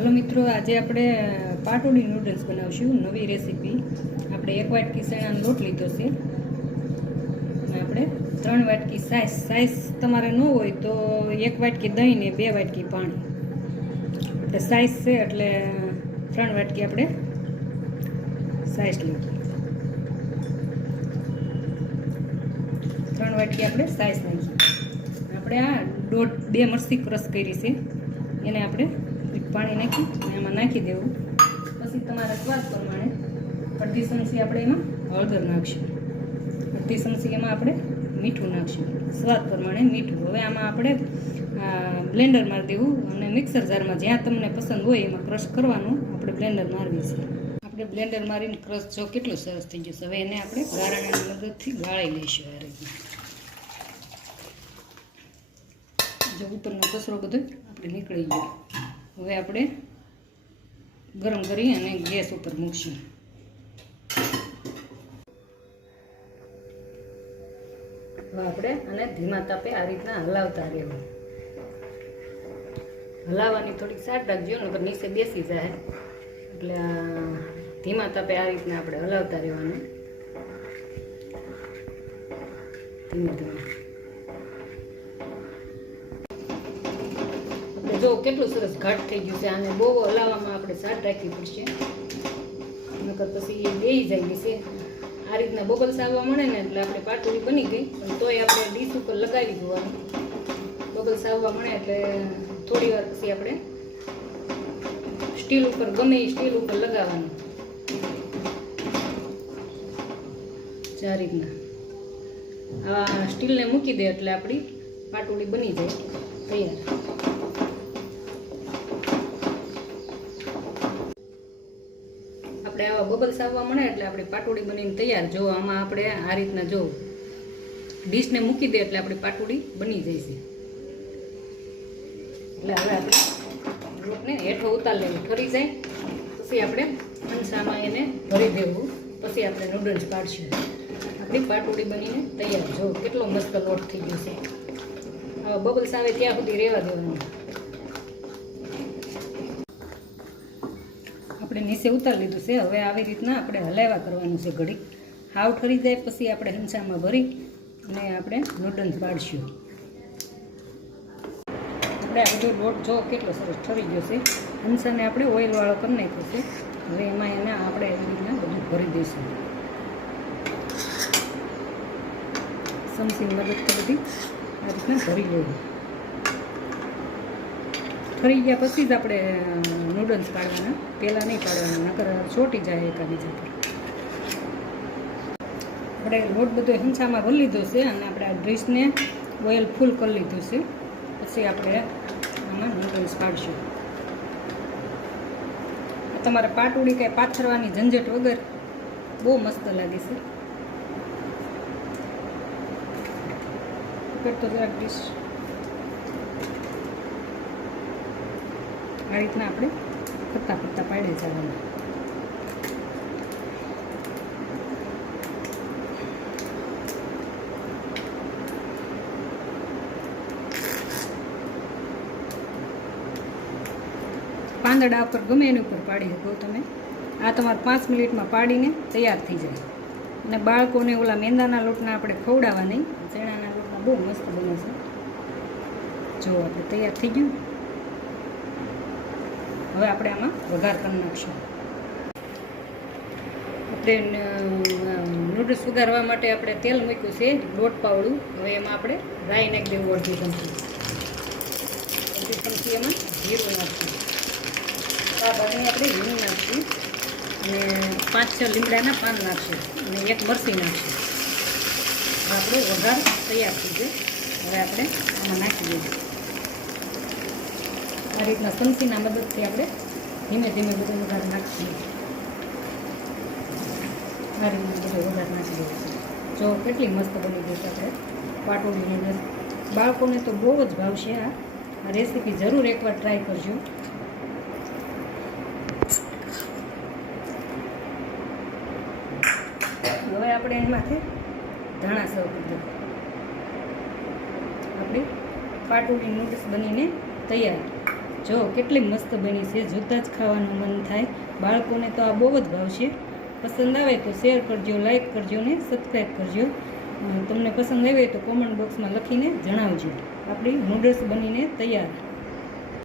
Hello मित्रों, आज આપણે પાટોડી નૂડલ્સ બનાવશું। નવી રેસીપી। આપણે 1 વાટકી ચણાનો લોટ લીધો છે અને આપણે 3 વાટકી સાઈઝ તમારે ન હોય તો 1 વાટકી દહીં ને 2 વાટકી પાણી। એટલે સાઈઝ છે એટલે 3 વાટકી આપણે સાઈઝ લીધી। 3 વાટકી આપણે સાઈઝ નાખી। આપણે આ 2 મરચી ક્રશ કરી છે, એને આપણે પાણી નાખી અને એમાં નાખી દેવું। પછી તમારા સ્વાદ પ્રમાણે અડધી ચમચી આપણે એમાં હળદર નાખશું, અડધી ચમચી એમાં આપણે મીઠું નાખશું, સ્વાદ પ્રમાણે મીઠું। હવે આમાં આપણે બ્લેન્ડર મારી દેવું અને મિક્સર જારમાં જ્યાં તમને પસંદ હોય એમાં ક્રશ કરવાનું। આપણે બ્લેન્ડર મારવી છે। આપણે બ્લેન્ડર મારીને ક્રશ જો કેટલું સરસ થઈ ગયું છે। હવે એને આપણે ગાળાની મદદથી ગાળી લઈશું। આ રીતના જો ઉપરનો કચરો બધો આપણે નીકળી ગયો। હવે આપણે ગરમ કરી અને ગેસ ઉપર મૂકશું। હવે આપણે આને ધીમા તાપે આ રીતના હલાવતા રહેવું। હલાવવાની થોડીક સાટ રાખજો, નકર નીચે બેસી જાય। એટલે ધીમા તાપે આ રીતના આપણે હલાવતા રહેવાનું, ધીમે ધીમે। જો કેટલું સરસ ઘાટ થઈ ગયું છે। આને બહુ હલાવવામાં આપણે સાટ રાખવી પડશે, નકર પછી એ બેસી જાય છે। આ રીતના બબલ્સ આવવા મળે ને એટલે આપણે પાટોડી બની ગઈ, પણ તોય આપણે ડીશ ઉપર લગાવી દેવાનું। બબલ્સ આવવા મળે એટલે થોડી વાર પછી આપણે સ્ટીલ ઉપર, ગમે એ સ્ટીલ ઉપર લગાવવાનું। આ રીતના આ સ્ટીલને મૂકી દે એટલે આપણી પાટોડી બની જાય તૈયાર। આપણે આવા બબલ્સ આવવા મળે એટલે આપણી પાટોડી બનીને તૈયાર। જો આમાં આપણે આ રીતના જો ડીશને મૂકી દે એટલે આપણી પાટોડી બની જાય છે। એટલે હવે આપણે લોટને હેઠો ઉતાર લેવું, ઠરી જાય પછી આપણે હંસામાં એને ભરી દેવું, પછી આપણે નૂડલ્સ પાડશું। આપણી પાટોડી બનીને તૈયાર। જો કેટલો મસ્ત લોટ થઈ ગયો છે। આવા બબલ્સ આવે ત્યાં સુધી રહેવા દેવાનું। આપણે નીચે ઉતારી લીધું છે। હવે આવી રીતના આપણે હલાવ્યા કરવાનું છે ઘડીક। હાવ ઠરી જાય પછી આપણે હંસામાં ભરી અને આપણે નૂડલ્સ પાડશું। આપણે આ બધો લોટ જો કેટલો સરસ ઠરી ગયો છે। હંસાને આપણે ઓઇલવાળો કરી નાખ્યો છે। હવે એમાં એને આપણે એવી રીતના બધું ભરી દઈશું। ચમચીની મદદથી બધી આ રીતના ભરી લેવું। ઠરી ગયા પછી જ આપણે નૂડલ્સ પાડવાના, પહેલાં નહીં પાડવાના, નકર ચોંટી જાય એકાબીજા પર। આપણે લોટ બધો હંસામાં ભરી લીધો છે અને આપણે આ ડીશને ઓઇલ ફૂલ કરી લીધું છે। પછી આપણે આમાં નૂડલ્સ પાડશું। તમારે પાટોડી કાંઈ પાથરવાની ઝંઝટ વગર બહુ મસ્ત લાગે છે। પકડતો જરાક ડીશ આ રીતના આપણે ફરતા ફરતા પાડે જવાનું। પાંદડા ઉપર ગમે એની ઉપર પાડી શકો તમે। આ તમારે 5 મિનિટમાં પાડીને તૈયાર થઈ જાય। અને બાળકોને ઓલા મેંદાના લોટના આપણે ખવડાવવા નહીં, ચણાના લોટના બહુ મસ્ત બને છે। જો આપણે તૈયાર થઈ ગયું। હવે આપણે આમાં વઘાર કરી નાખશું। આપણે નૂડલ્સ વઘારવા માટે આપણે તેલ મૂક્યું છે 1.5 પાવડું। હવે એમાં આપણે રાઈ નાખી દેવું, અડધી ચમચી એમાં જીરું નાખશું। આ બાજુ આપણે હિંગ નાખશું અને 5-6 લીમડાના પાન નાખશું અને 1 મરચી નાખશું। આપણો વઘાર તૈયાર થઈ ગયો। હવે આપણે આમાં નાખી દઈએ। આ રીતના ચમચીના મદદથી આપણે ધીમે ધીમે બધો વઘાર નાખીએ। આ રીતના બધો વઘાર નાખી દઈએ। જો કેટલી મસ્ત બની ગઈ છે આપણે પાટોડી નૂડલ્સ। બાળકોને તો બહુ જ ભાવશે। આ રેસીપી જરૂર એકવાર ટ્રાય કરજો। હવે આપણે એમાંથી ધાણા સર્વ કરી દઈએ। આપણી પાટોડી નૂડલ્સ બનીને તૈયાર। જો કેટલી મસ્ત બની છે, જોતાં જ ખાવાનું મન થાય. બાળકોને તો આ બહુ જ ભાવશે. પસંદ આવે તો શેર કરજો, લાઈક કરજો ને સબસ્ક્રાઈબ કરજો. તમને પસંદ આવે તો કોમેન્ટ બોક્સમાં લખીને જણાવજો. આપણી નૂડલ્સ બનીને તૈયાર.